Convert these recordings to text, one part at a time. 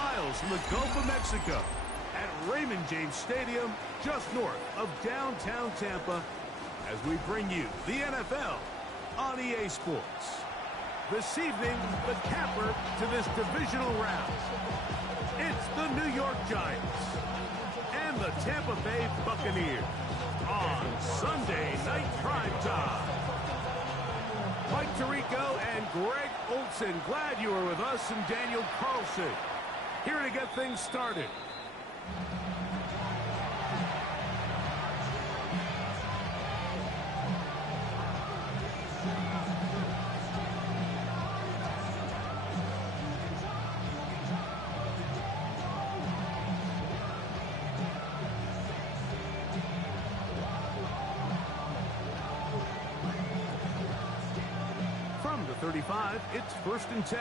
miles from the Gulf of Mexico at Raymond James Stadium, just north of downtown Tampa, as we bring you the NFL on EA Sports. This evening, the capper to this divisional round. It's the New York Giants and the Tampa Bay Buccaneers on Sunday Night Primetime. Mike Tirico and Greg Olson, glad you were with us, and Daniel Carlson here to get things started. From the 35, it's 1st and 10.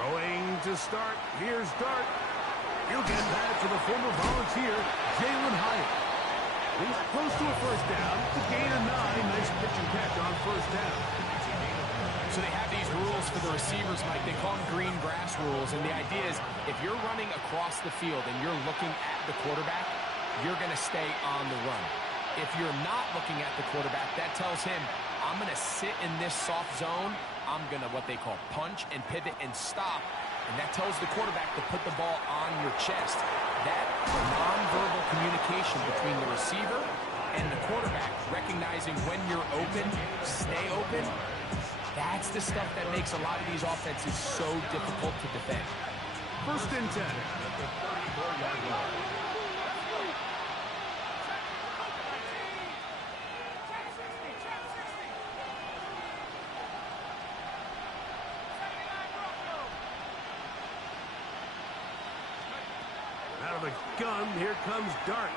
Throwing to start. Here's Dart. He'll get that to the former Volunteer, Jalen Hyatt. He's close to a first down. The gain of 9. Nice pitch and catch on first down. So they have these rules for the receivers, Mike. They call them green grass rules. And the idea is if you're running across the field and you're looking at the quarterback, you're going to stay on the run. If you're not looking at the quarterback, that tells him, I'm going to sit in this soft zone. I'm going to what they call punch and pivot and stop. And that tells the quarterback to put the ball on your chest. That nonverbal communication between the receiver and the quarterback, recognizing when you're open, stay open, that's the stuff that makes a lot of these offenses so difficult to defend. 1st and 10. Out of the gun, here comes Dart.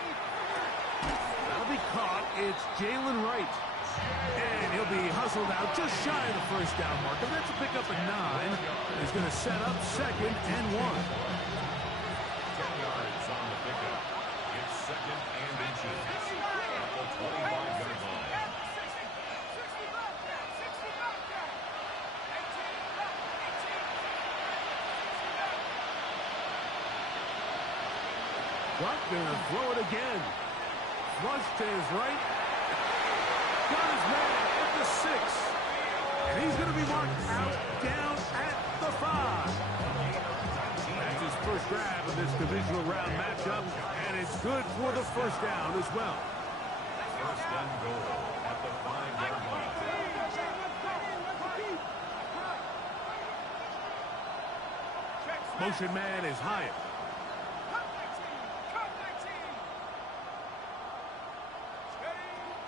That'll be caught. It's Jalen Wright. And he'll be hustled out just shy of the first down marker. That's a pickup of 9. He's going to set up 2nd and 1. 10 yards on the pickup. It's 2nd and inches at the 25-yard line. Clark going to throw it again. Flush to his right. Got his man at the 6. And he's going to be marked out down at the 5. That's his first grab of this divisional round matchup. And it's good for the first down as well. First and goal at the 5-yard line. Motion man is Hyatt.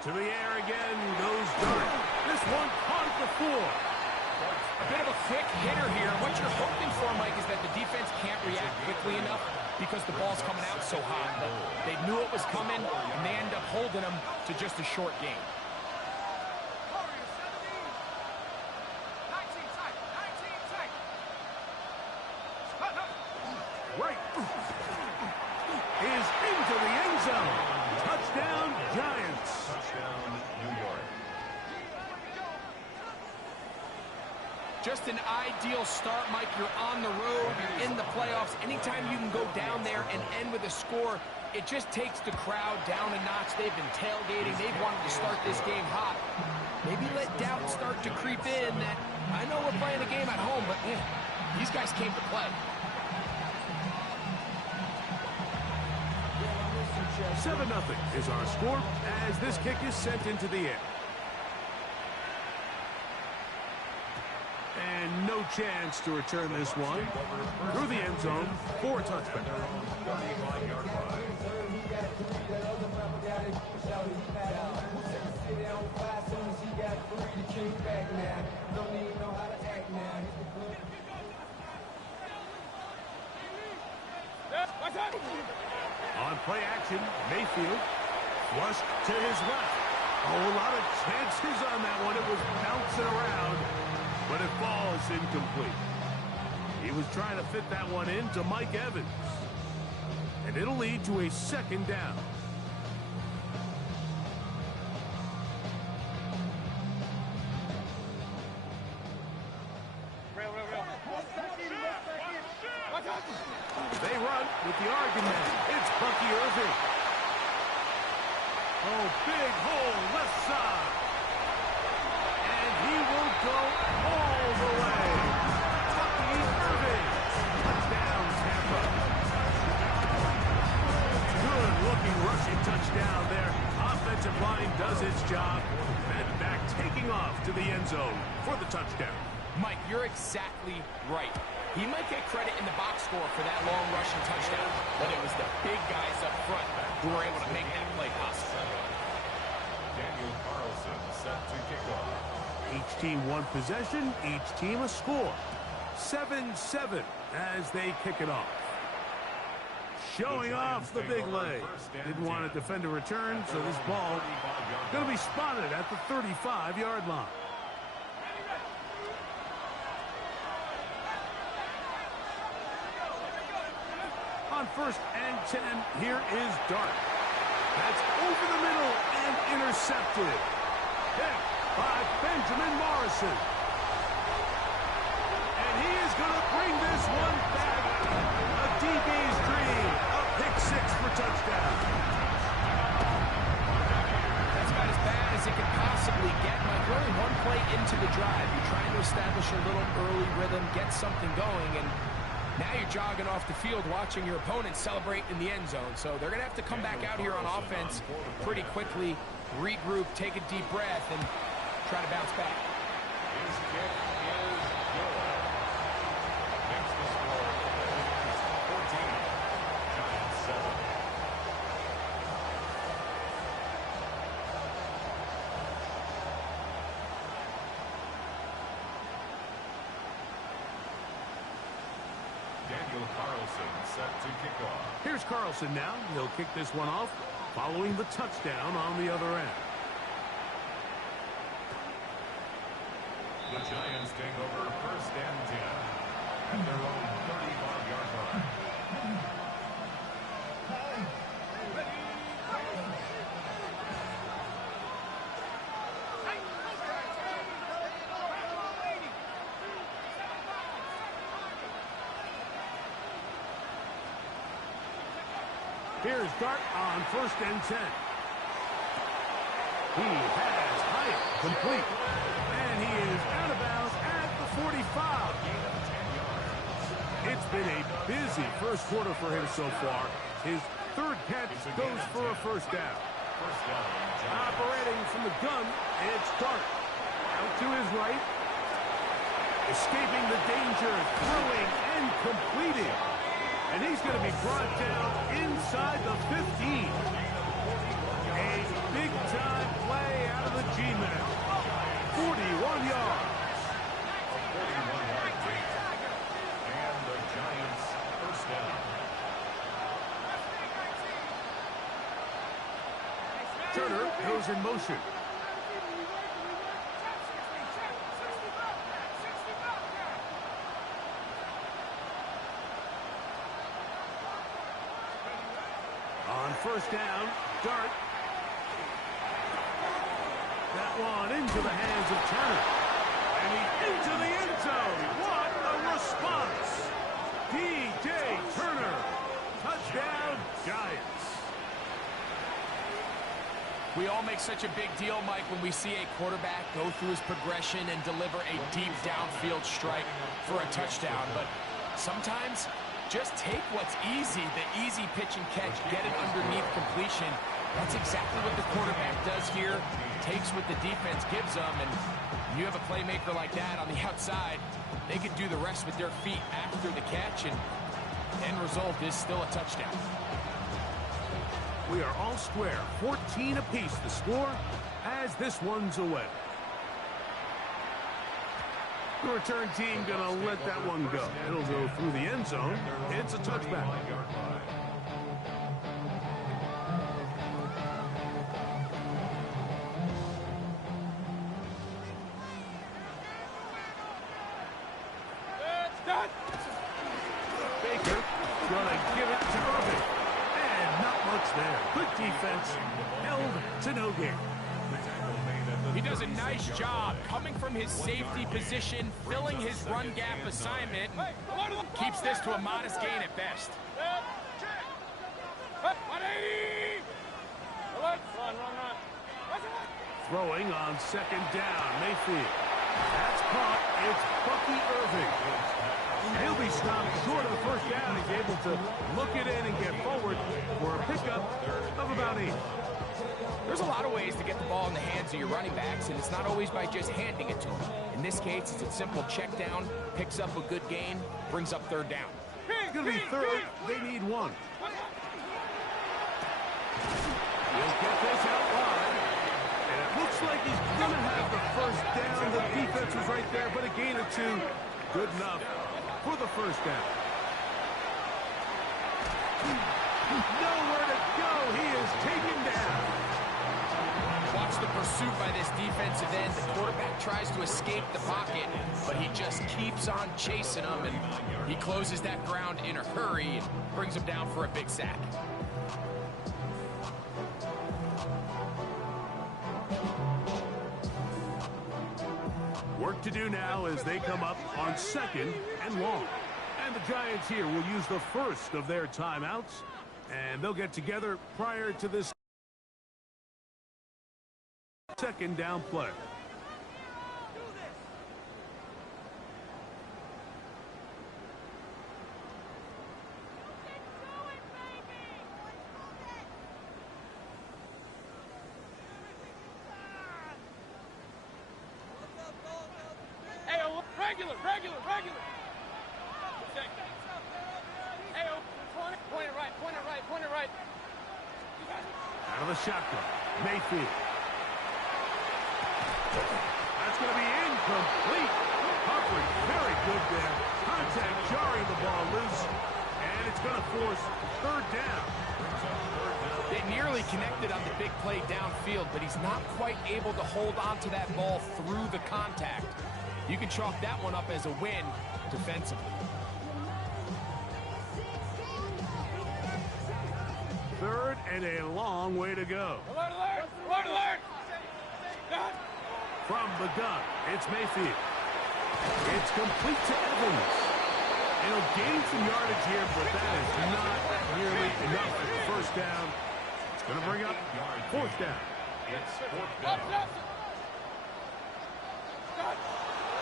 To the air again goes Dart. This one caught at the 4. A bit of a quick hitter here. What you're hoping for, Mike, is that the defense can't react quickly enough because the ball's coming out so hot. But they knew it was coming, and they end up holding them to just a short game. Right. Is into the end zone. Touchdown, Giants. Touchdown, New York. Just an ideal start, Mike. You're on the road. You're in the playoffs. Anytime you can go down there and end with a score, it just takes the crowd down a notch. They've been tailgating. They've wanted to start this game hot. Maybe let doubt start to creep in that, I know we're playing a game at home, but these guys came to play. 7-0 is our score as this kick is sent into the air. And no chance to return this one through the end zone for a touchback. On play action, Mayfield flushed to his left. Oh, a lot of chances on that one. It was bouncing around, but it falls incomplete. He was trying to fit that one into Mike Evans. And it'll lead to a second down. They run with the argument. It's Bucky Irving. Oh, big hole left side. And he will go all the way. Bucky Irving. Touchdown, Tampa. Good-looking rushing touchdown there. Offensive line does its job. And back taking off to the end zone for the touchdown. Mike, you're exactly right. He might get credit in the box score for that long rushing touchdown, but it was the big guys up front who were able to make that play possible. Daniel Carlson set to kick off. Each team one possession, each team a score. 7-7 as they kick it off. Showing off the big leg. Didn't want to defend a return, so this ball going to be spotted at the 35-yard line. On 1st and 10, here is Dart. That's over the middle and intercepted. Picked by Benjamin Morrison. And he is going to bring this one back. A DB's dream. A pick six for touchdown. That's about as bad as it could possibly get. Mike, really one play into the drive. You're trying to establish a little early rhythm, get something going, and now you're jogging off the field watching your opponent celebrate in the end zone. So they're going to have to come back out here on offense pretty quickly, regroup, take a deep breath, and try to bounce back. His kick is good. Makes the score 14. Giants 7. Daniel Carlson set to kick off. Here's Carlson now. He'll kick this one off following the touchdown on the other end. The Giants take over 1st and 10 at their own 35-yard line. Here's Dart on 1st and 10. He has Hyatt complete. And he is out of bounds at the 45. It's been a busy first quarter for him so far. His 3rd catch goes for a 1st down. Operating from the gun, it's Dart. Out to his right. Escaping the danger, throwing and completing. And he's going to be brought down inside the 15. A big-time play out of the G-Men. 41 yards. A 41-yard gain. And the Giants 1st down. Turner goes in motion. On 1st down, Dart. That one into the hands of Turner. And he's into the end zone. What a response. D.J. Turner. Touchdown, Giants. We all make such a big deal, Mike, when we see a quarterback go through his progression and deliver a deep downfield strike for a touchdown. But sometimes, just take what's easy, the easy pitch and catch, get it underneath completion. That's exactly what the quarterback does here. Takes what the defense gives them, and when you have a playmaker like that on the outside, they can do the rest with their feet after the catch, and end result is still a touchdown. We are all square, 14 apiece the score as this one's away. The return team gonna let that one go. It'll go through the end zone. It's a touchback. Baker gonna give it to Irving. there. Good defense, held to no gain. He does a nice job coming from his safety position, filling his run gap assignment, and keeps this to a modest gain at best. Throwing on second down, Mayfield. That's caught. It's Bucky Irving. And he'll be stopped short of the first down. He's able to look it in and get forward for a pickup of about 8. There's a lot of ways to get the ball in the hands of your running backs, and it's not always by just handing it to them. In this case, it's a simple check down, picks up a good gain, brings up third down. It's going to be third. They need 1. He'll get this out wide. And it looks like he's going to have the first down. The defense was right there, but a gain of 2. Good enough for the first down. Nowhere to go. He is taken down. Watch the pursuit by this defensive end. The quarterback tries to escape the pocket, but he just keeps on chasing him, and he closes that ground in a hurry and brings him down for a big sack. Work to do now as they come up on second and long. And the Giants here will use the first of their timeouts, and they'll get together prior to this second down play. Regular. Hey, point it right. Out of the shotgun, Mayfield. That's going to be incomplete. Coverage very good there. Contact jarring the ball loose, and it's going to force third down. They nearly connected on the big play downfield, but he's not quite able to hold on to that ball through the contact. You can chalk that one up as a win defensively. Third and a long way to go. Alert! From the gun, it's Mayfield. It's complete to Evans. He'll gain some yardage here, but that is not nearly enough for the first down. It's going to bring up fourth down. It's fourth down.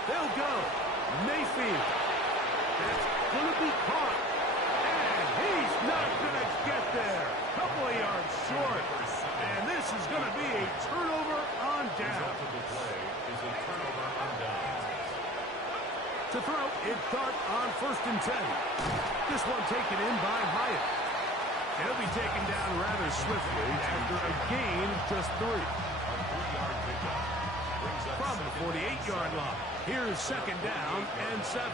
They'll go. Mayfield. It's going to be caught. And he's not going to get there. Couple of yards short. And this is going to be a turnover on down. Result of the play is a turnover on down. To throw, it's Dart on first and 10. This one taken in by Hyatt. He'll be taken down rather swiftly after a gain of just 3. A 3-yard pickup. From the 48-yard line. Here's second down and 7.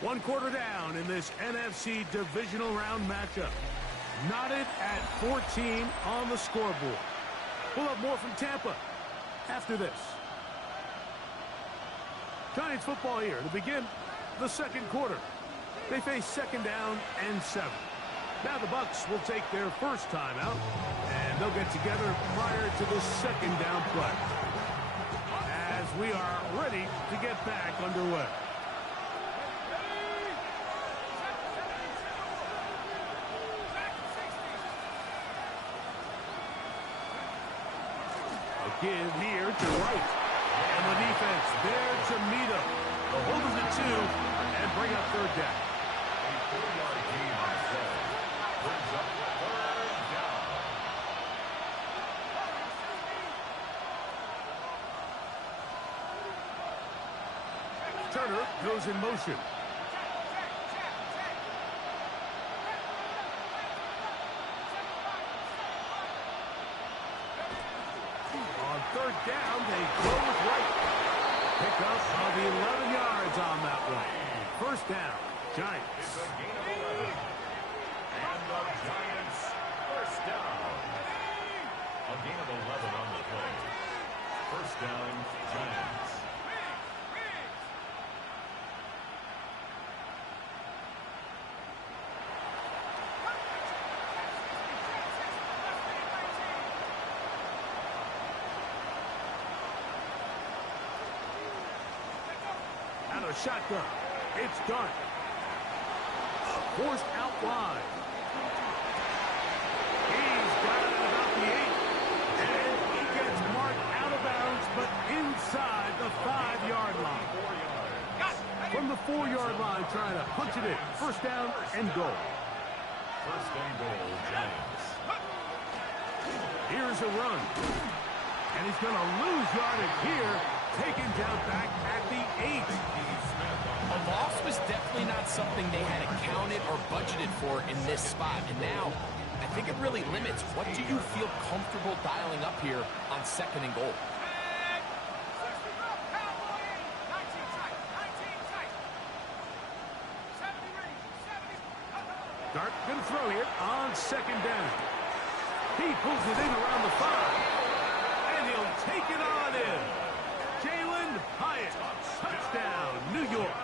One quarter down in this NFC divisional round matchup. Knotted at 14 on the scoreboard. We'll have more from Tampa after this. Giants football here to begin the second quarter. They face second down and 7. Now the Bucs will take their first timeout, and they'll get together prior to this second down play. As we are ready to get back underway. Give here to Wright. And the defense there to meet him. They'll hold him to 2 and bring up third down. A 4-yard gain on the play. Brings up third down. Turner goes in motion. Third down, they go with Wright. Pick up of 11 yards on that one. First down, Giants. It's a gain of 11. And the Giants first down. shotgun. It's done. Forced out wide. He's got it at about the 8. And he gets marked out of bounds, but inside the 5-yard line. From the 4-yard line, trying to punch it in. First down and goal. First and goal, Giants. Here's a run. And he's going to lose yardage here. Taken down back at the 8. A loss was definitely not something they had accounted or budgeted for in this spot. And now, I think it really limits what do you feel comfortable dialing up here on second and goal. Dart going to throw here on second down. He pulls it in around the 5. And he'll take it on in. Jalen Hyatt. Touchdown, New York.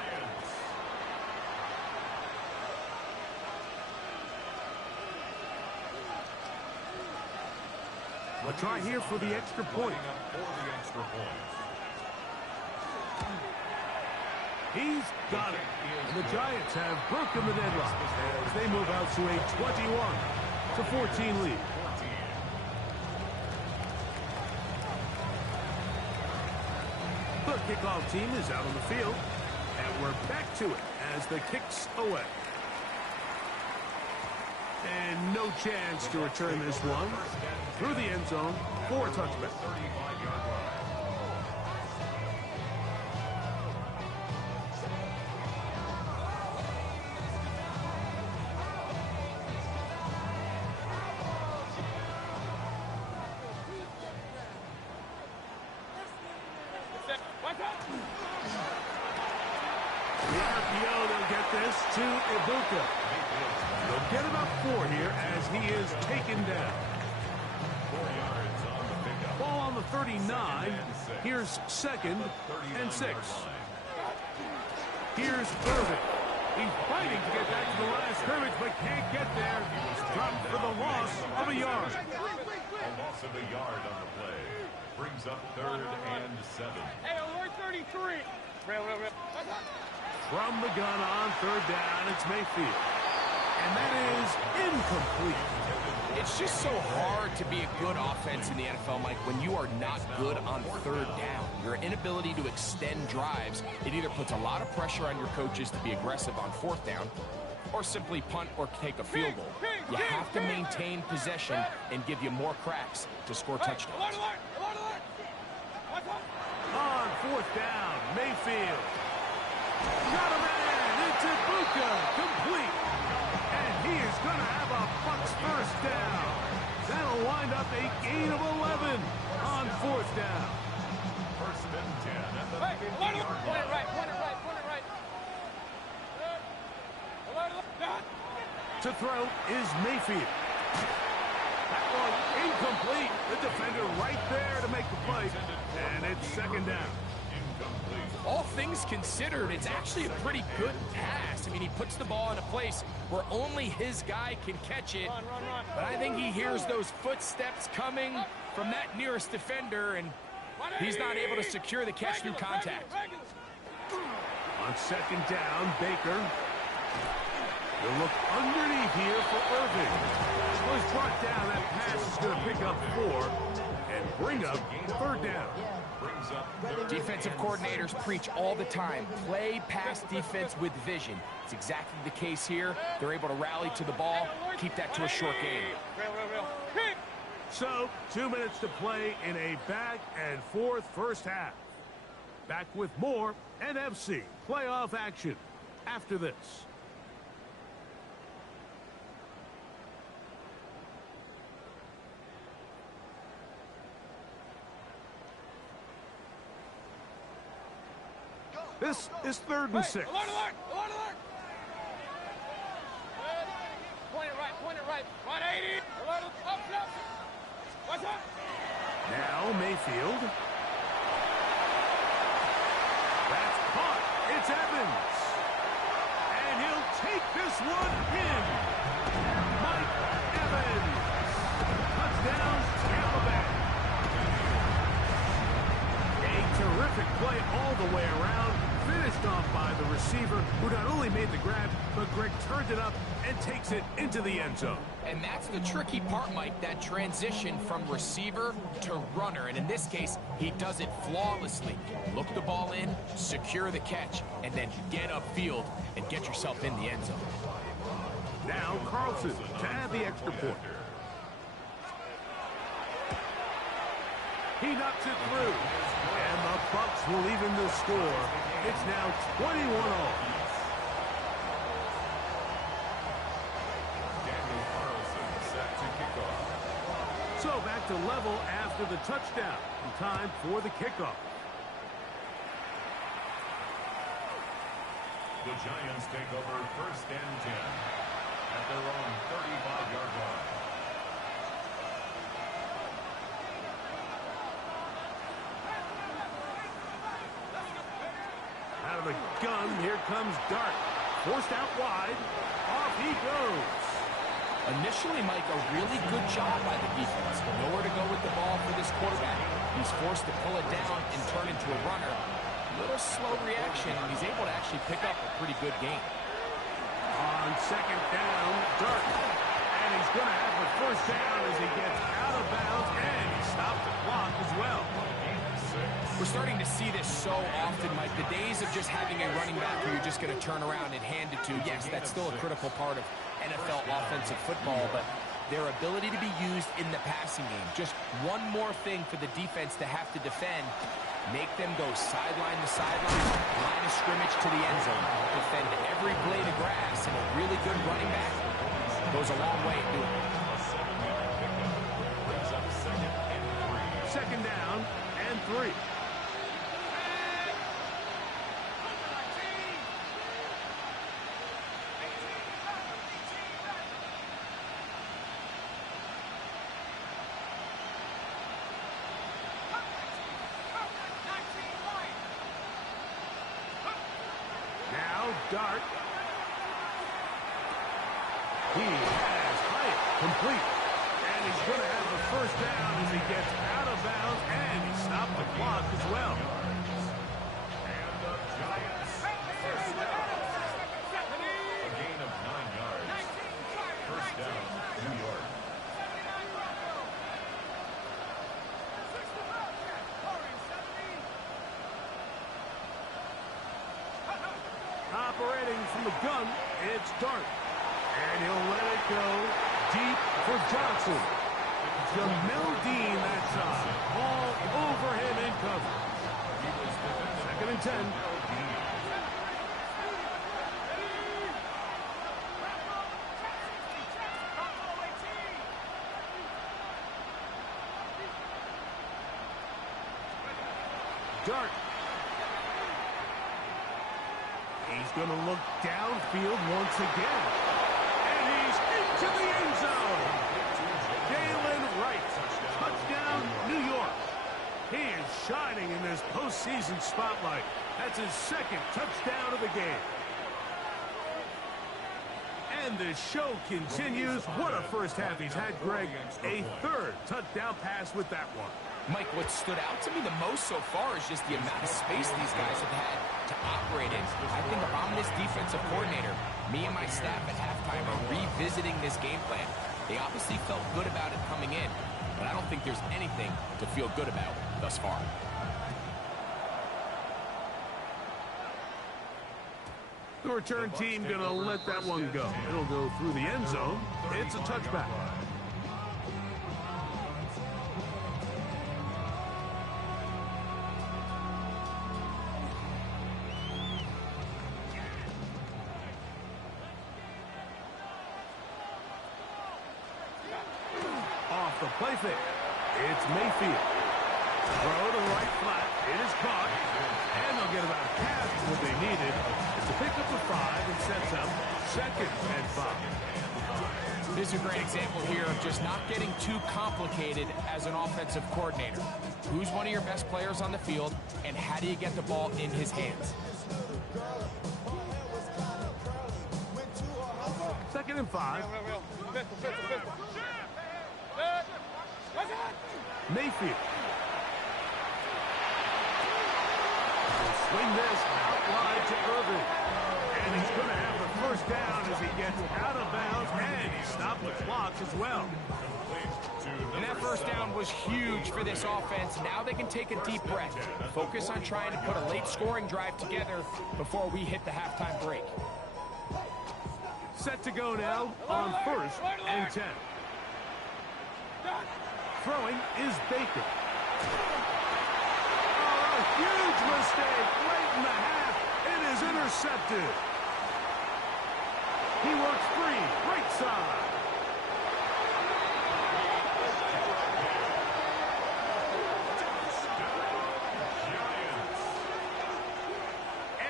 We'll try here for the extra point. He's got it. And the Giants have broken the deadlock as they move out to a 21-14 lead. The kickoff team is out on the field, and we're back to it as the kick's away. And no chance to return this one through the end zone for a touchback. The RPO, they'll get this to Ibuka. They'll get about 4 here as he is taken down. 4 yards on the pickup. Ball on the 39. Here's second and 6. Here's Irving. He's fighting to get back to the line of scrimmage, but can't get there. Dropped for the loss of a yard. A loss of a yard on the play. Brings up 3rd and 7. Hey, alert 33. From the gun on 3rd down, it's Mayfield. And that is incomplete. It's just so hard to be a good offense in the NFL, Mike, when you are not good on 3rd down. Your inability to extend drives, it either puts a lot of pressure on your coaches to be aggressive on 4th down or simply punt or take a field goal. You have to maintain possession and give you more cracks to score touchdowns. On 4th down, Mayfield. Got a man. It's Ibuka. Complete. And he is going to have a Bucs first down. That'll wind up a gain of 11 on 4th down. First and 10 at the Hey, 50-yard point it line. right, point it right, point it right. To throw is Mayfield. That one incomplete. The defender right there to make the play. And it's 2nd down. Incomplete. All things considered, it's actually a pretty good pass. I mean, he puts the ball in a place where only his guy can catch it. Run. But I think he hears those footsteps coming from that nearest defender, and he's not able to secure the catch through contact. On 2nd down, Baker. He'll look underneath here for Irving. Well, he's brought down. That pass is going to pick up 4 and bring up 3rd down. Brings up 3rd. Defensive coordinators preach all the time, play pass defense with vision. It's exactly the case here. They're able to rally to the ball, keep that to a short game. Real. So, 2 minutes to play in a back and forth first half. Back with more NFC playoff action after this. This is 3rd and 6. Alert. Point it right. 180. Alert, up. What's up? Now Mayfield. That's caught. It's Evans. And he'll take this one in. Mike Evans. Touchdown, Tampa Bay. A terrific play all the way around. Finished off by the receiver, who not only made the grab, but Greg turned it up and takes it into the end zone. And that's the tricky part, Mike, that transition from receiver to runner. And in this case, he does it flawlessly. Look the ball in, secure the catch, and then get upfield and get yourself in the end zone. Now Carlson to add the extra point. He knocks it through. And the Bucs will even the score. It's now 21-all. So back to level after the touchdown. Time for the kickoff. The Giants take over 1st and 10 at their own 35-yard line. Out of the gun, here comes Dart. Forced out wide. Off he goes. Initially, Mike, a really good job by the defense. Nowhere to go with the ball for this quarterback. He's forced to pull it down and turn into a runner. A little slow reaction, and he's able to actually pick up a pretty good gain. On 2nd down, Dart. And he's going to have the 1st down as he gets out of bounds, and he stopped the clock as well. We're starting to see this so often, Mike. The days of just having a running back who you're just going to turn around and hand it to, yes, that's still a critical part of NFL offensive football, but their ability to be used in the passing game. Just one more thing for the defense to have to defend. Make them go sideline to sideline, line of scrimmage to the end zone. Defend every blade of grass, and a really good running back goes a long way in doing it. 2nd down and 3. Dart. He has Hyatt complete. And he's going to have the 1st down as he gets out of bounds, and he stopped the clock as well. And the Giants first down. A gain of 9 yards. 1st down, New York. Operating from the gun, it's Dart. And he'll let it go deep for Johnson. Jamel Dean that time. All over him in cover. 2nd and 10. Dart. He's going to look downfield once again. And he's into the end zone. Jalen Wright. Touchdown, New York. He is shining in this postseason spotlight. That's his 2nd touchdown of the game. And the show continues. What a first half he's had, Greg. A 3rd touchdown pass with that one. Mike, what stood out to me the most so far is just the amount of space these guys have had to operate in. I think if I'm this defensive coordinator, me and my staff at halftime are revisiting this game plan. They obviously felt good about it coming in, but I don't think there's anything to feel good about thus far. The return team going to let that one go. It'll go through the end zone. It's a touchback. Off the play fake. It's Mayfield. Throw to right flat. It is caught. And they'll get about half what they needed. It's a pickup of 5 and sets up 2nd and 5. This is a great example here of just not getting too complicated as an offensive coordinator. Who's one of your best players on the field, and how do you get the ball in his hands? 2nd and 5. Mayfield. Swing this out wide to Irvin. And he's going to have the first down as he gets out of bounds, and he stopped the clock as well. And that first down was huge for this offense. Now they can take a deep breath. Focus on trying to put a late scoring drive together before we hit the halftime break. Set to go now on 1st and 10. Throwing is Baker. Oh, a huge mistake late in the half. It is intercepted. He works free, right side.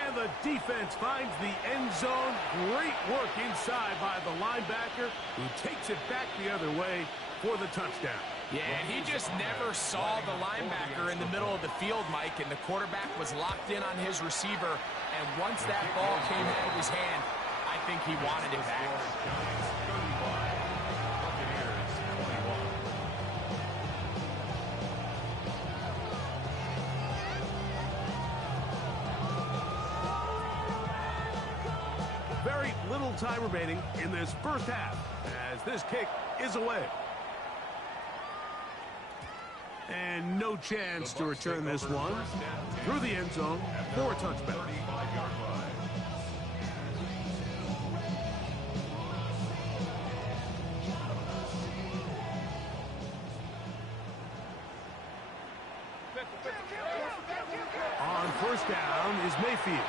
And the defense finds the end zone. Great work inside by the linebacker, who takes it back the other way for the touchdown. Yeah, and he just never saw the linebacker in the middle of the field, Mike, and the quarterback was locked in on his receiver. And once that ball came out of his hand, I think he wanted it back. Very little time remaining in this first half as this kick is away. And no chance to return this one through the end zone for a touchback. On first down is Mayfield.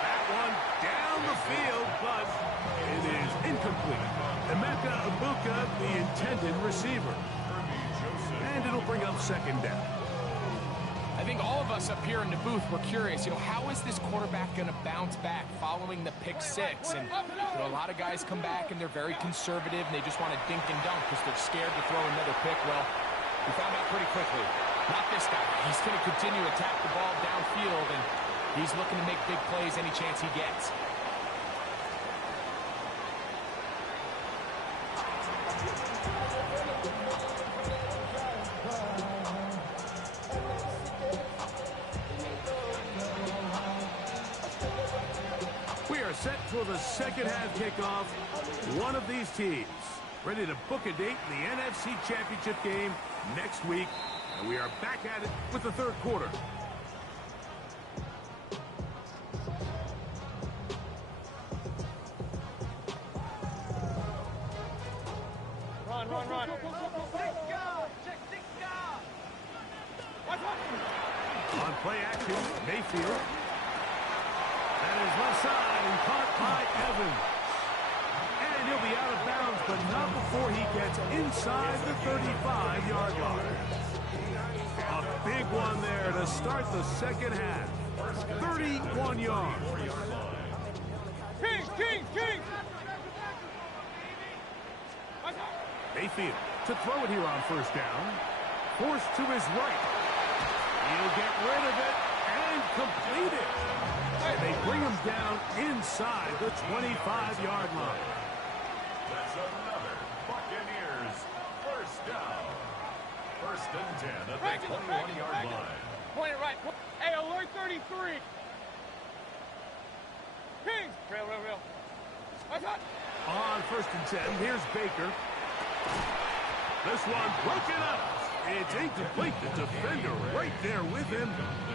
That one down the field, but it is incomplete. Emeka Ibuka, the intended receiver. And it'll bring up second down. I think all of us up here in the booth were curious, how is this quarterback going to bounce back following the pick six? And a lot of guys come back and they're very conservative and they just want to dink and dunk because they're scared to throw another pick. Well, we found out pretty quickly. Not this guy. He's going to continue to attack the ball downfield, and he's looking to make big plays any chance he gets. We are set for the second half kickoff. One of these teams ready to book a date in the NFC Championship game next week. And we are back at it with the third quarter. Run. On play action, Mayfield. That is left side and caught by Evans. And he'll be out of bounds, but not before he gets inside the 35-yard line. A big one there to start the second half. 31 yards. King! Mayfield to throw it here on first down. Forced to his right. He'll get rid of it and complete it. And they bring him down inside the 25-yard line. That's another Buccaneers first down. First and 10 at the 21-yard line. Point it right. Hey, alert 33. King! Real. On first and 10, here's Baker. This one broken up. It's incomplete. The defender right there with him.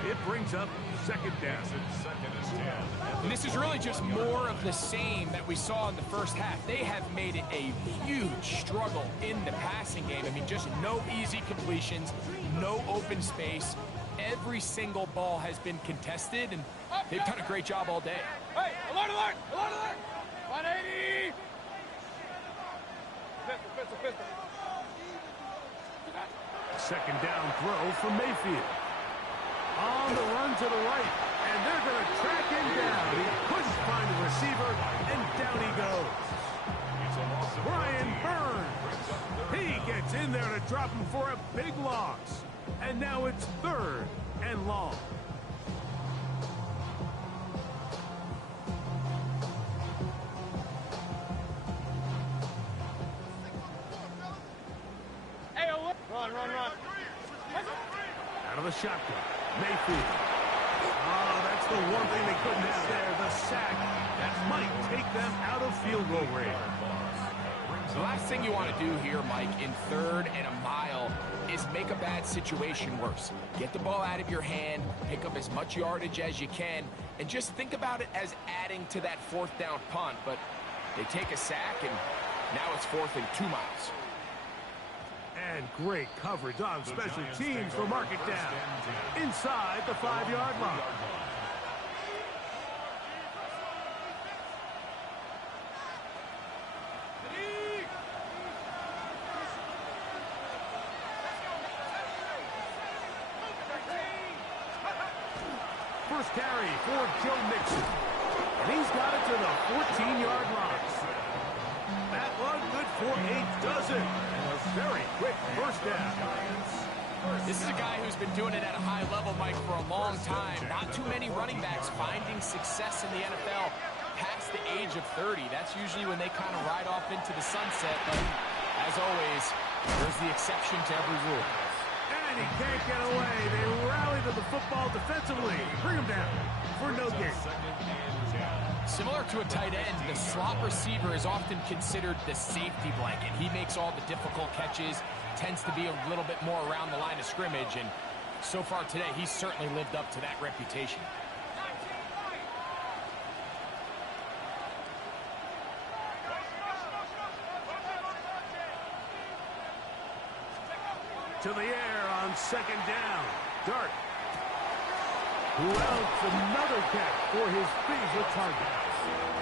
It brings up second down. Second and 10. And this is really just more of the same that we saw in the first half. They have made it a huge struggle in the passing game. I mean, just no easy completions, no open space. Every single ball has been contested, and they've done a great job all day. Hey, alert! 180! Pistol. Second down throw from Mayfield. On the run to the right, and they're going to track him down. He couldn't find the receiver, and down he goes. Brian Burns. He gets in there to drop him for a big loss. And now it's third and long. Hey, run. Out of the shotgun. Mayfield. Oh, that's the one thing they couldn't have there, the sack. That might take them out of field goal range. The last thing you want to do here, Mike, in 3rd and a mile is make a bad situation worse. Get the ball out of your hand, pick up as much yardage as you can, and just think about it as adding to that 4th down punt. But they take a sack, and now it's 4th and 2 miles. And great coverage on special teams to mark it down. Inside the 5-yard line. First carry for Joe Mixon. And he's got it to the 14-yard line. That one good for 8 dozen. And a very quick first down. This is a guy who's been doing it at a high level, Mike, for a long time. Not too many running backs finding success in the NFL past the age of 30. That's usually when they kind of ride off into the sunset. But as always, there's the exception to every rule. And he can't get away. They rally to the football defensively. Bring him down for no gain. Similar to a tight end, the slot receiver is often considered the safety blanket. He makes all the difficult catches, tends to be a little bit more around the line of scrimmage, and so far today, he's certainly lived up to that reputation. To the air on 2nd down. Dart. Who else? Another catch for his favorite target.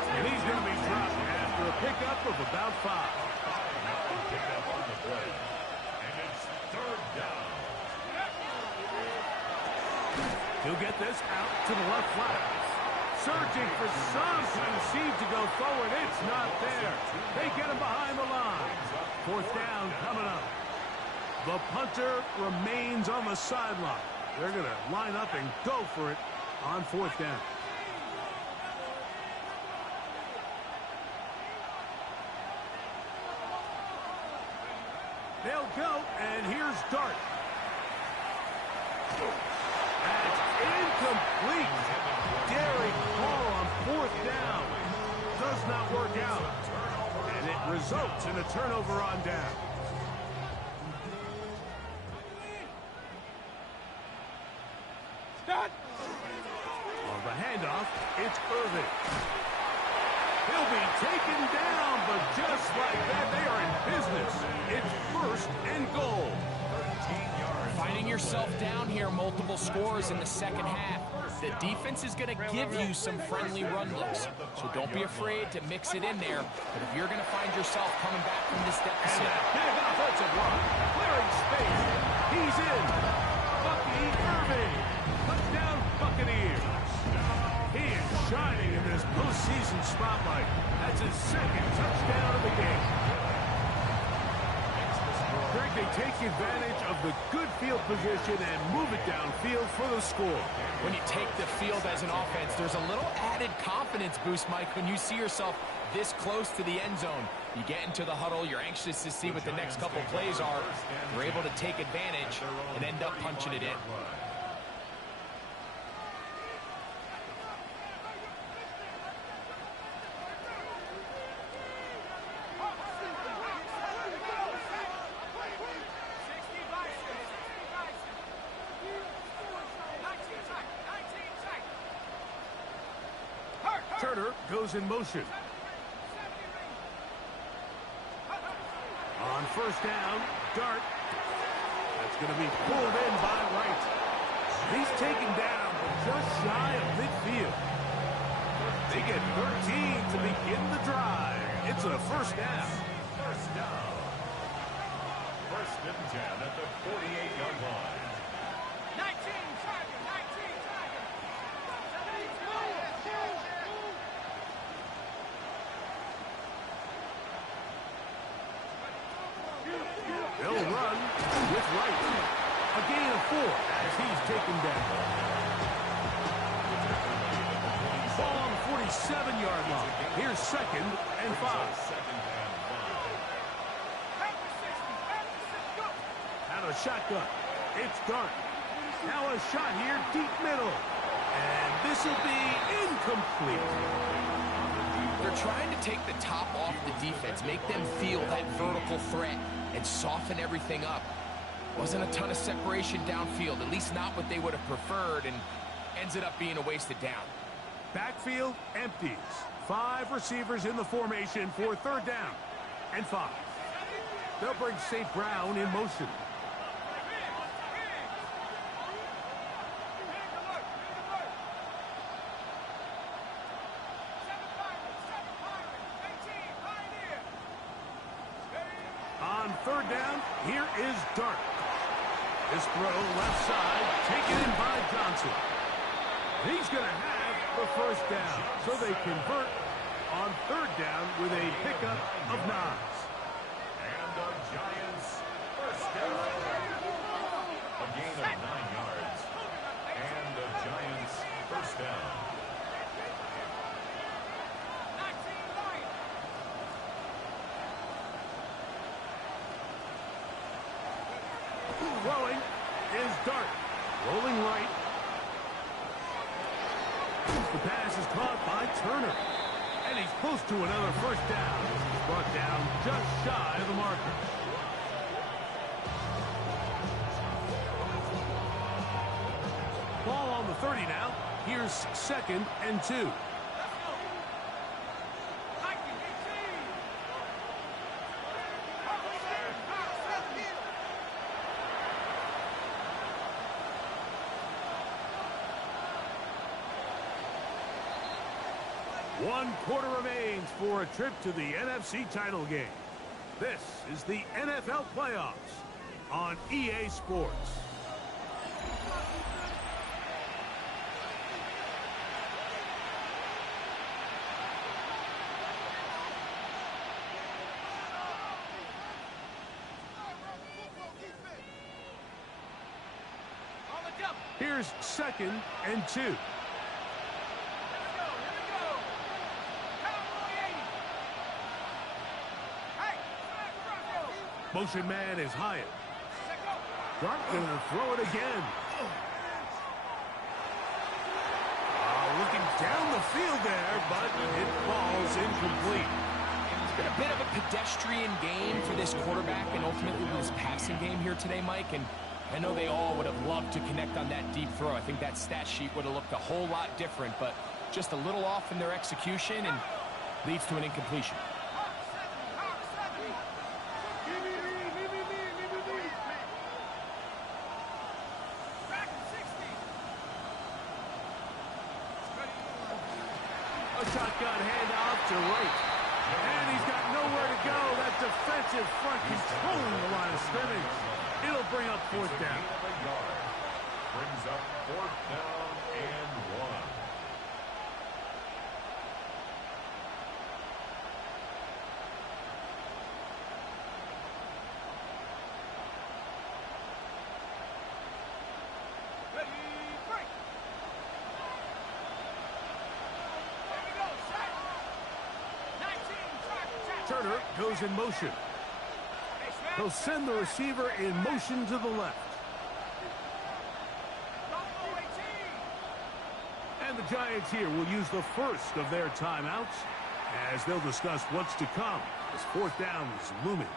And he's going to be dropped after a pickup of about 5. Pickup on the play. And it's 3rd down. He'll get this out to the left flat. Searching for something. Seems to go forward. It's not there. They get him behind the line. 4th down coming up. The punter remains on the sideline. They're going to line up and go for it on 4th down. They'll go, and here's Dart. That's incomplete. Daring call on 4th down. Does not work out. And it results in a turnover on down. On the handoff, it's Irvin. He'll be taken down, but just like that, they are in business. It's 1st and goal. Finding yourself down here, multiple scores in the 2nd half. The defense is going to give you some friendly run looks, so don't be afraid to mix it in there. But if you're going to find yourself coming back from this deficit, And that big offensive line, clearing space. He's in. Bucky Irving. Touchdown Buccaneers. He is shining in this postseason spotlight. That's his 2nd touchdown of the game. Greg, they take advantage of the good field position and move it downfield for the score. when you take the field as an offense, there's a little added confidence boost, Mike, when you see yourself this close to the end zone. You get into the huddle, you're anxious to see what the next couple plays are. You're able to take advantage and end up punching it in. Turner goes in motion. On first down, Dart. That's going to be pulled in by Wright. He's taken down, but just shy of midfield. They get 13 to begin the drive. It's a first down. First down. First and 10 at the 48-yard line. 19, Tiger, 19, Tiger. They'll run with Wright. A gain of 4 as he's taken down. Ball on the 47-yard line. Here's 2nd and 5. Out of shotgun. It's Dart. Now a shot here, deep middle. And this will be incomplete. They're trying to take the top off the defense, make them feel that vertical threat, and soften everything up. Wasn't a ton of separation downfield, at least not what they would have preferred, and ends it up being a wasted down. Backfield empties. 5 receivers in the formation for 3rd down and 5. They'll bring St. Brown in motion. On 3rd down, here is Dart. This throw left side, taken in by Johnson. He's going to have the 1st down, so they convert on 3rd down with a pickup of 9. And the Giants' 1st down. A gain of 9 yards. And the Giants' 1st down. Throwing is Dart. Rolling right. The pass is caught by Turner. And he's close to another 1st down. Brought down just shy of the marker. Ball on the 30 now. Here's 2nd and 2. One quarter remains for a trip to the NFC title game. This is the NFL playoffs on EA Sports. Here's 2nd and 2. Motion man is Hyatt. Dart gonna throw it again. Looking down the field there, but it falls incomplete. It's been a bit of a pedestrian game for this quarterback and ultimately this passing game here today, Mike. And I know they all would have loved to connect on that deep throw. I think that stat sheet would have looked a whole lot different, but just a little off in their execution and leads to an incompletion. A shotgun handoff to right. And he's got nowhere to go. That defensive front controlling the line of scrimmage. It'll bring up 4th down. Brings up 4th down and 1. Turner goes in motion. He'll send the receiver in motion to the left. And the Giants here will use the first of their timeouts as they'll discuss what's to come as 4th down is looming.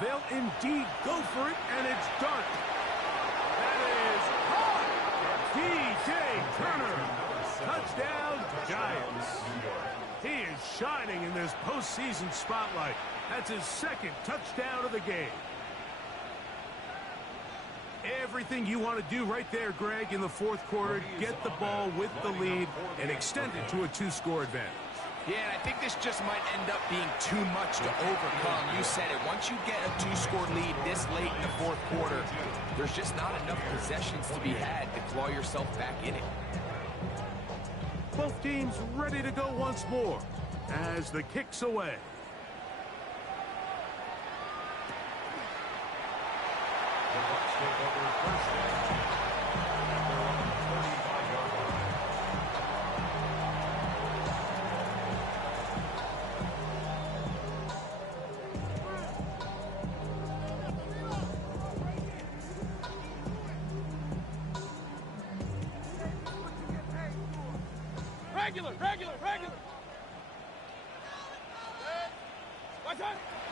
They'll indeed go for it, and it's Dart. That is caught. P.J. Turner. Touchdown, Giants. He is shining in this postseason spotlight. That's his 2nd touchdown of the game. Everything you want to do right there, Greg, in the 4th quarter. Get the ball with the lead and extend it to a 2-score advantage. Yeah, and I think this just might end up being too much to overcome. You said it. Once you get a 2-score lead this late in the 4th quarter, there's just not enough possessions to be had to claw yourself back in it. Both teams ready to go once more as the kick's away. Bucs take over first and 10 at their own 35-yard line. Regular.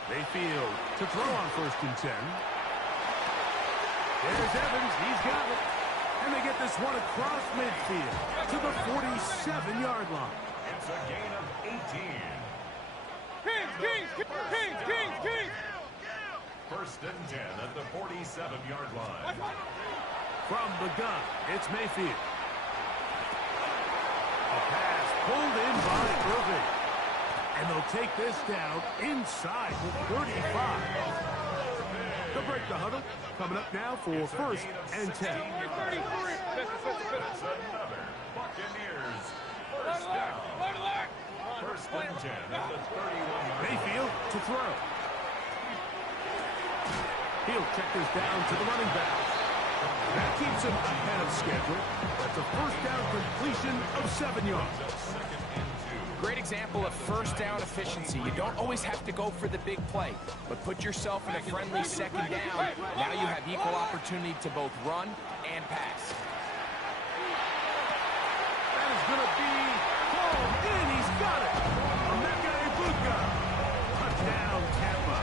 Mayfield to throw on first and 10. There's Evans. He's got it. And they get this one across midfield to the 47-yard line. It's a gain of 18. Kings. First and 10 at the 47-yard line. From the gun, it's Mayfield. A pass pulled in by Irving. And they'll take this down inside the 35. They'll break the huddle. Coming up now for first and 10. That's another Buccaneers first down. First and 10 at the 31-yard line. Mayfield to throw. He'll check this down to the running back. That keeps him ahead of schedule. That's a first down completion of 7 yards. Second and 2. Great example of first down efficiency. You don't always have to go for the big play, but put yourself in a friendly second down. Now you have equal opportunity to both run and pass. That is going to be called in. He's got it. Emeka Egbuka. Touchdown, Tampa.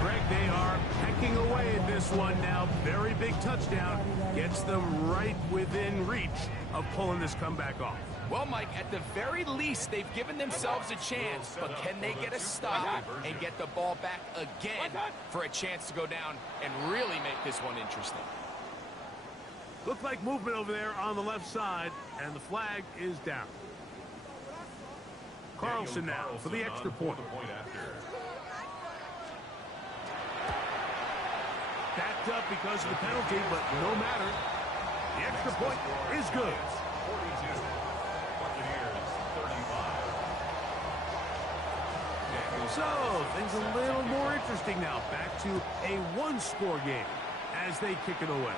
Greg, they are pecking away at this one now. Very big touchdown. Gets them right within reach of pulling this comeback off. Well, Mike, at the very least, they've given themselves a chance, but can they get a stop and get the ball back again for a chance to go down and really make this one interesting? Looked like movement over there on the left side, and the flag is down. Carlson now for the extra point. Backed up because of the penalty, but no matter. The extra point is good. 42. Buccaneers 35. So, things a little more interesting now. Back to a one-score game as they kick it away.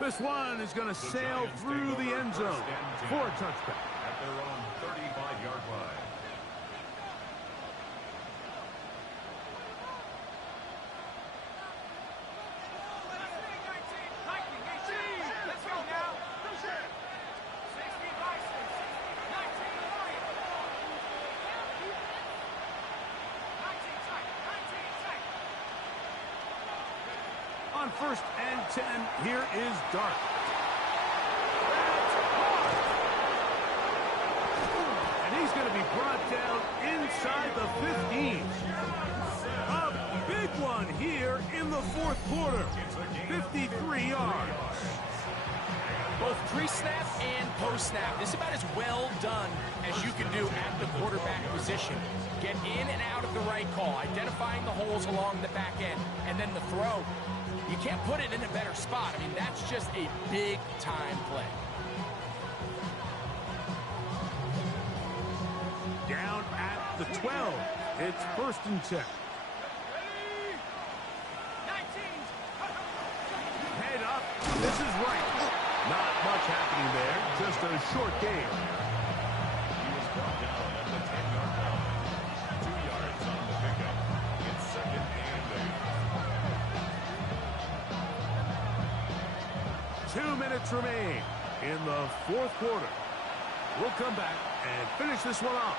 This one is going to sail through the end zone for a touchback. At their own 35-yard line. Let's go now. 60 Bison, 19 Lions. 19 tight. On first and 10, here is Dart. And he's going to be brought down inside the 15. A big one here in the fourth quarter. 53 yards. Both pre-snap and post-snap. This is about as well done as you can do at the quarterback position. Get in and out of the right call, identifying the holes along the back end, and then the throw. You can't put it in a better spot. I mean, that's just a big-time play. Down at the 12. It's first and 10. Head up. This is right. Not much happening there. Just a short game. He was brought down at the 10-yard line. 2 yards on the pickup. It's second and 8. 2 minutes remain in the fourth quarter. We'll come back and finish this one off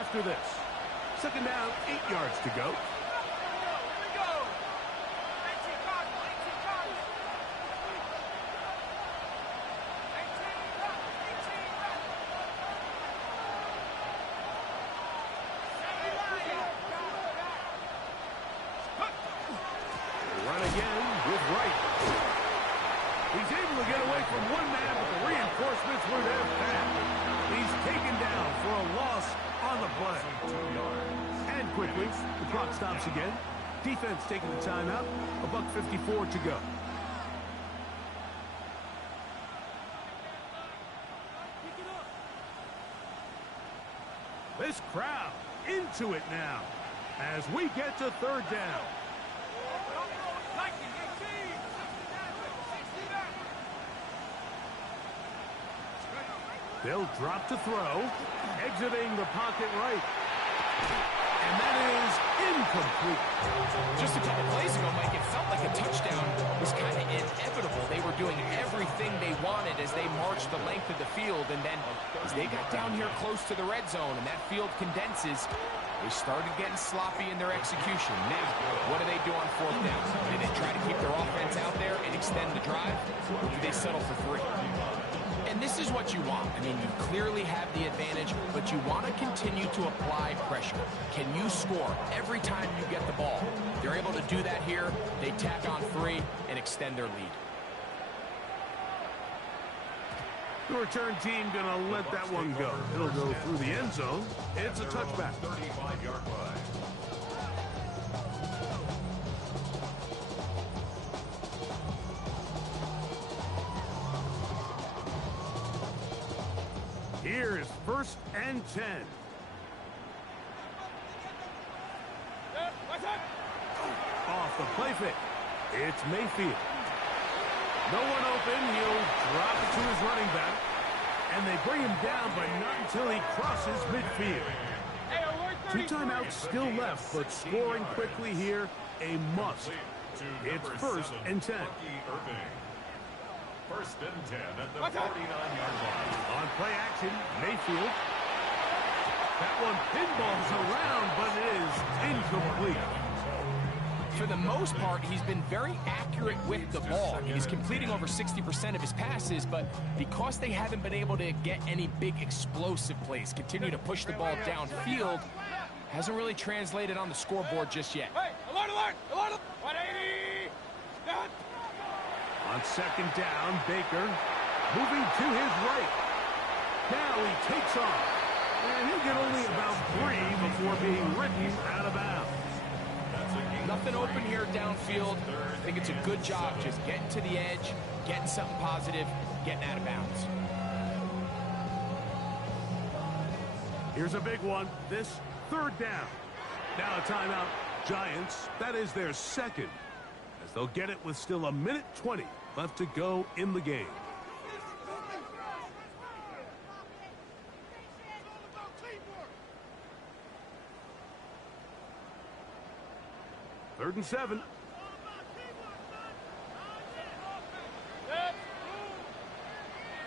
after this. Second down, 8 yards to go. Run again with Wright. He's able to get away from one man, but the reinforcements were there fast. He's taken down for a loss on the play. 2 yards. And quickly, the clock stops again. Defense taking the timeout. $1:54 to go. This crowd into it now. as we get to third down. 19, 18. They'll drop to throw, exiting the pocket right. And that is incomplete. Just a couple plays ago, Mike, it felt like a touchdown was kind of inevitable. They were doing everything they wanted as they marched the length of the field, and then as they got down here close to the red zone and that field condenses, they started getting sloppy in their execution. Now, what do they do on fourth down? Do they try to keep their offense out there and extend the drive, or do they settle for 3? And this is what you want. I mean, you clearly have the advantage, but you want to continue to apply pressure. Can you score every time you get the ball? They're able to do that here. They tack on 3 and extend their lead. The return team going to let that one go. It'll go through the end zone. It's a touchback. 35-yard line. Here is 1st and 10. Off the play fake. It's Mayfield. No one open. He'll drop it to his running back. And they bring him down, but not until he crosses midfield. 2 timeouts still left, but scoring quickly here, a must. It's 1st and 10. 1st and 10 at the 49-yard line. On play action, Mayfield. That one pinballs around, but it is incomplete. For the most part, he's been very accurate with the ball. He's completing over 60% of his passes, but because they haven't been able to get any big explosive plays, continue to push the ball downfield, hasn't really translated on the scoreboard just yet. Hey, alert, alert, alert, 180. Done. On 2nd down, Baker moving to his right. Now he takes off. And he'll get only about 3 before being ridden out of bounds. Nothing open here downfield. I think it's a good job just getting to the edge, getting something positive, getting out of bounds. Here's a big one. This 3rd down. Now a timeout. Giants, that is their 2nd. As they'll get it with still 1:20 left to go in the game. Third and 7. Set.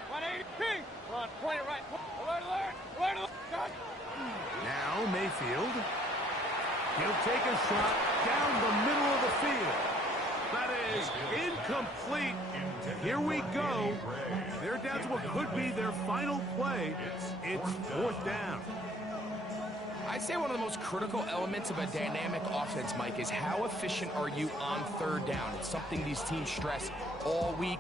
180. Ping. Run. Point it right. Alert, alert, alert, alert. Done. Now Mayfield. He'll take a shot down the middle of the field. That is incomplete. Here we go. They're down to what could be their final play. It's 4th down. I'd say one of the most critical elements of a dynamic offense, Mike, is how efficient are you on 3rd down. It's something these teams stress all week.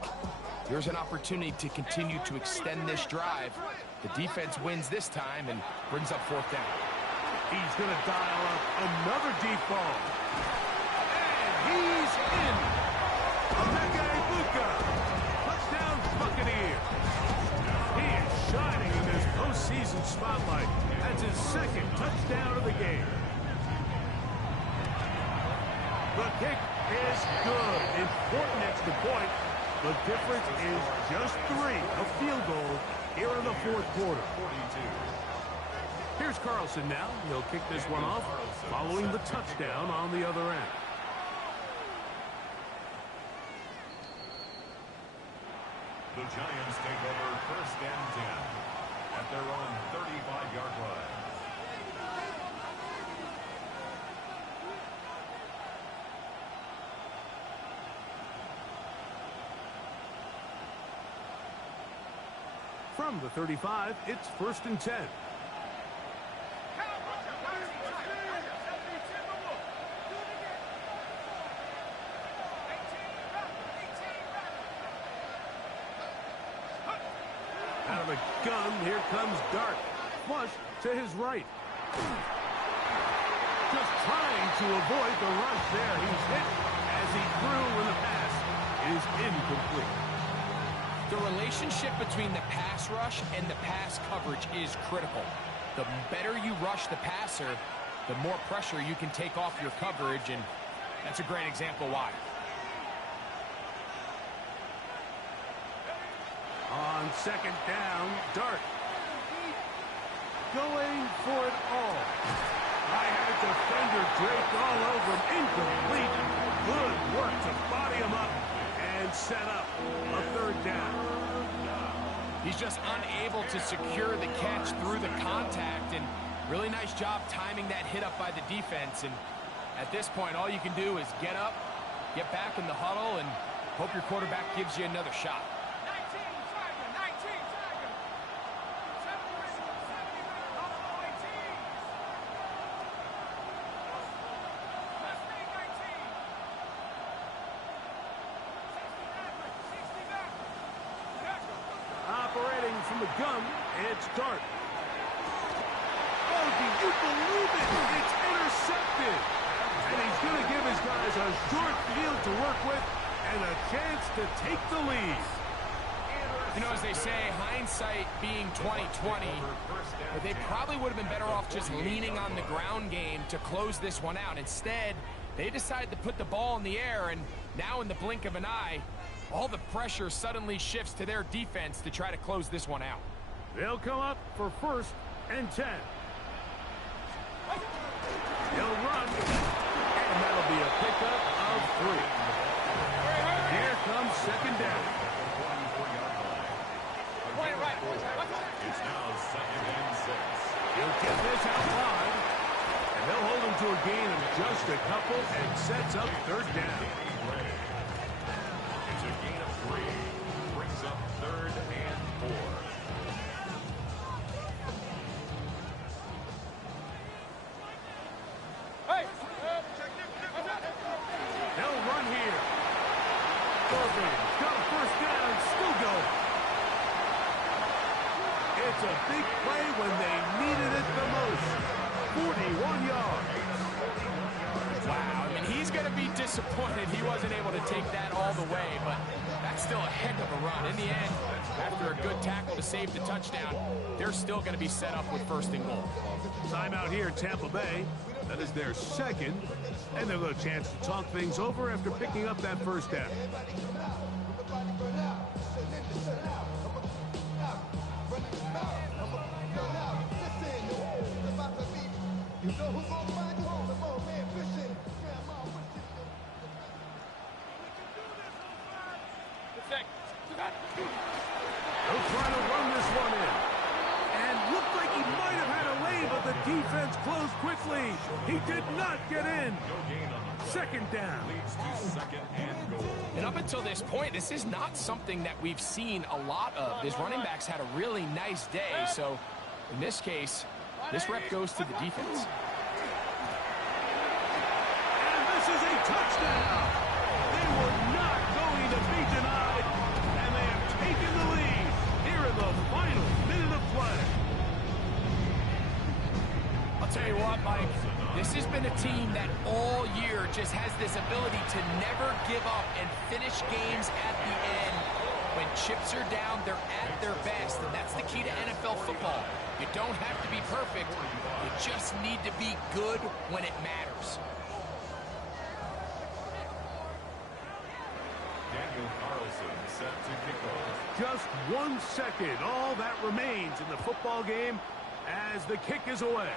Here's an opportunity to continue to extend this drive. The defense wins this time and brings up 4th down. He's going to dial up another deep ball. And he's in. Omega Ibuka. Touchdown Buccaneers. He is shining in this postseason spotlight. That's his 2nd touchdown of the game. The kick is good. Important extra point. The difference is just 3. A field goal here in the 4th quarter. 42. Here's Carlson now. He'll kick this one off following the touchdown on the other end. The Giants take over 1st and 10 at their own 35-yard line. From the 35, it's 1st and 10. Out of the gun, here comes Dart. Flush to his right. Just trying to avoid the rush there. He's hit as he threw when the pass is incomplete. The relationship between the pass rush and the pass coverage is critical. The better you rush the passer, the more pressure you can take off your coverage, and that's a great example why. On second down, Dart. Going for it all. I had a defender draped all over him. Incomplete. Good work to body him up and set up a third down. He's just unable to secure the catch through the contact, and really nice job timing that hit up by the defense. And at this point, all you can do is get up, get back in the huddle, and hope your quarterback gives you another shot. Operating from the gun, it's Dart. Oh, do you believe it? It's intercepted. And he's going to give his guys a short field to work with and a chance to take the lead. You know, as they say, hindsight being 20/20, but they probably would have been better off just leaning on the ground game to close this one out. Instead, they decided to put the ball in the air, and now in the blink of an eye, all the pressure suddenly shifts to their defense to try to close this one out. They'll come up for 1st and 10. He'll run, and that'll be a pickup of 3. Here comes second down. It's now 2nd and 6. He'll get this out wide, and they'll hold him to a gain of just a couple and sets up third down. It's a gain of 3. Brings up 3rd and 4. They'll run here. Corbin got a first down, still going. It's a big play when they needed it the most. 41 yards. Wow, I mean, he's going to be disappointed he wasn't able to take that all the way, but that's still a heck of a run. In the end, after a good tackle to save the touchdown, they're still going to be set up with 1st and goal. Timeout here in Tampa Bay. That is their 2nd, and they'll get a chance to talk things over after picking up that first down. They'll try to run this one in. And looked like he might have had a lane, but the defense closed quickly. He did not get in. Second down. Leads to 2nd and goal. And up until this point, this is not something that we've seen a lot of. These running backs had a really nice day, so in this case, this rep goes to the defense. And this is a touchdown. They were not going to be denied, and they have taken the lead here in the final minute of play. I'll tell you what, Mike, this has been a team that all year just has this ability to never give up and finish games at the end. When chips are down, they're at their best, and that's the key to NFL football. You don't have to be perfect. You just need to be good when it matters. Daniel Carlson set to kick off. Just 1 second, all that remains in the football game as the kick is away.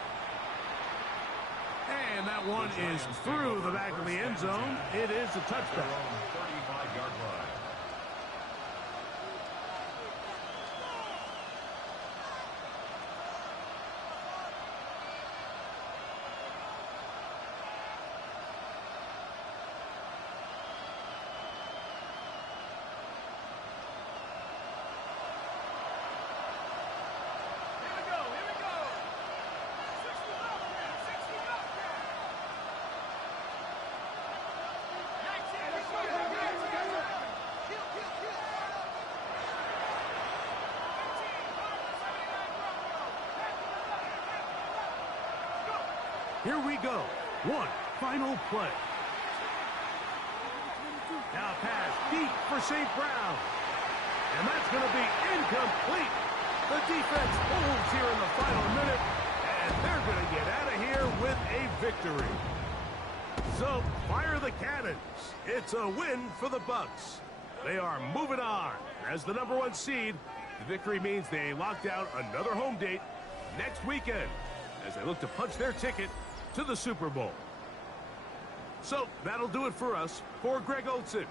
And that one is through the back of the end zone. It is a touchdown. 35-yard line. Here we go. One final play. Now pass deep for St. Brown. And that's going to be incomplete. The defense holds here in the final minute, and they're going to get out of here with a victory. So, fire the cannons. It's a win for the Bucs. They are moving on. As the #1 seed, the victory means they lock down another home date next weekend as they look to punch their ticket to the Super Bowl. So, that'll do it for us. For Greg Olson,